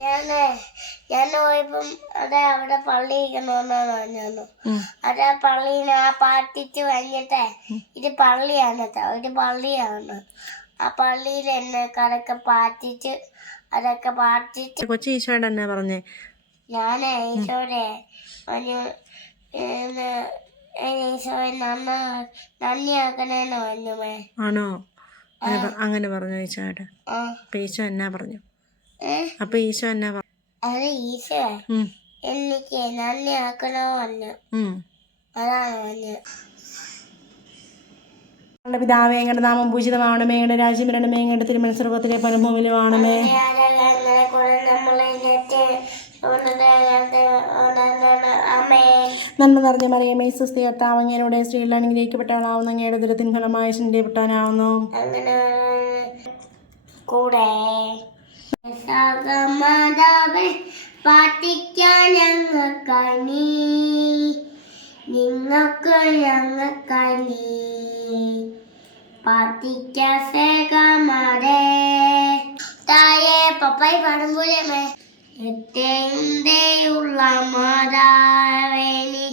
ഞാനേ ഞാൻ പോയപ്പം അതെ അവിടെ പള്ളി ഇരിക്കണമെന്നാണ് പറഞ്ഞു. അത് ആ പള്ളിനെ ആ പാട്ടിച്ച് കഴിഞ്ഞിട്ടേ ഇത് പള്ളിയാണ് ഒരു പള്ളിയാണ്. ആ പള്ളിയിൽ എന്നെ കടക്കെ പാറ്റിച്ച് അതൊക്കെ പാറ്റിച്ച് കൊച്ചു ഈശോയോട് എന്നാ പറഞ്ഞേ? ഞാനേ ഈശോടെ പറഞ്ഞു ഈശോയെ നന്ന നന്ദിയാക്കണേന്ന് പറഞ്ഞു ആണോ? അങ്ങനെ പറഞ്ഞു ഈശോയോട്? ഈശോ എന്നാ പറഞ്ഞു? അപ്പൊ ഈശോ എന്നാ പറഞ്ഞു അത് ഈശോ. എനിക്ക്. അതാണ് പറഞ്ഞത് ഞങ്ങളുടെ പിതാവേ എങ്ങളുടെ നാമം പൂജിതമാവണമേ എങ്ങളുടെ രാജ്യം വരണമേ എങ്ങളുടെ തിരുമനസ്വർഗത്തിലെ ഞെട്ടി അമ്മേ നന്മ നിറഞ്ഞ മറിയമേ സുസ്ഥി കർത്താവ് അങ്ങയുടെ അനുഗ്രഹിക്കപ്പെട്ടവളാവുന്ന അങ്ങയുടെ ദുരത്തിൻ ഫലമായ ചിന്തയപ്പെട്ടവനാവുന്നു കൂടെ. സകമാതാവേ പാട്ടിക്കാൻ ഞങ്ങൾക്കായി നീ നിങ്ങൾക്ക് ഞങ്ങൾക്കായി നീ പാട്ടിക്ക സേകമാരേ തായെ പപ്പായി പാടുമ്പോഴേ എത്തേയുള്ള മാതാവേനി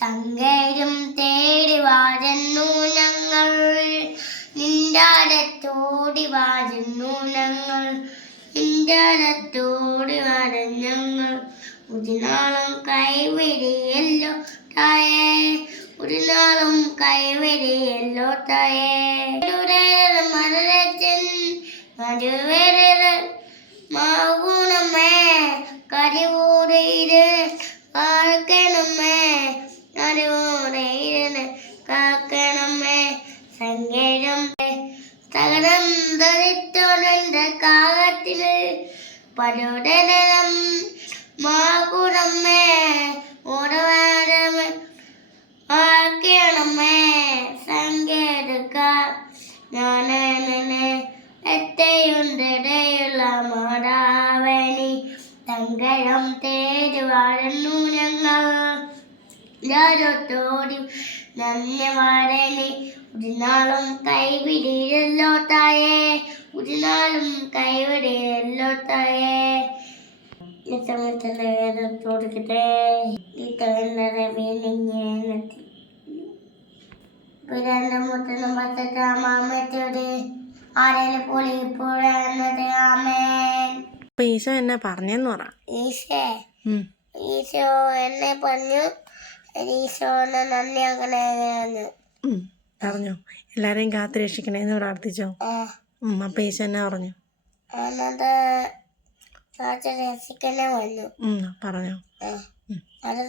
സങ്കേരം തേടി വാഴുന്നു ഞങ്ങൾ. നിന്റാരത്തോടി വാഴുന്നു ഞങ്ങൾ. നിന്റാരത്തോടി വരഞ്ഞങ്ങൾ ഞങ്ങൾ ഒരു നാളും കൈവിടിയല്ലോ തായേ. ഒരു നാളും കൈവിടിയല്ലോ തായേ. മരച്ചൻ മരുവേറെ മാഗുണമേ കരിവൂരയിൽ കാക്കണമേ കരിവൂരയിൽ കാക്കണമേ പരുടനം മാകുണമേ ഓടവാരമേ. ആക്കണമേ സങ്കേതക്ക. ഞാനെ എത്തയുണ്ടിടയുള്ള മാതാവണി തങ്കയം തേരുവാഴുന്നു ഞങ്ങൾ. ഞാനൊത്തോടി നന്ദി വാടനി. ഒരു നാളും കൈവിടിയല്ലോ തായേ ഒരു കൈവിടെ കൈവിടിയല്ലോ തായേ ഈ സമയത്തുള്ള വേദത്ത് കൊടുക്കട്ടെ ഈ തകർന്നത് വീണിങ്ങനെത്തി പിതാന്റെ മുത്തനും പത്തത്തെ മാമത്തോട് ആരേലും പൊളി ഇപ്പോഴെന്നത് ആമേൻ. അപ്പൊ ഈശോ എന്നാ പറഞ്ഞെന്ന് പറ. ഈശേ. ഈശോ എന്നെ പറഞ്ഞു. ഈശോനെ നന്ദിയാക്കണേന്ന് പറഞ്ഞു. എല്ലാരെയും കാത്തു രക്ഷിക്കണേന്ന് പ്രാർത്ഥിച്ചോ. അപ്പൊ ഈശോ എന്നാ പറഞ്ഞു എന്നിട്ട് കാറ്റ് വന്നു. പറഞ്ഞോ അത്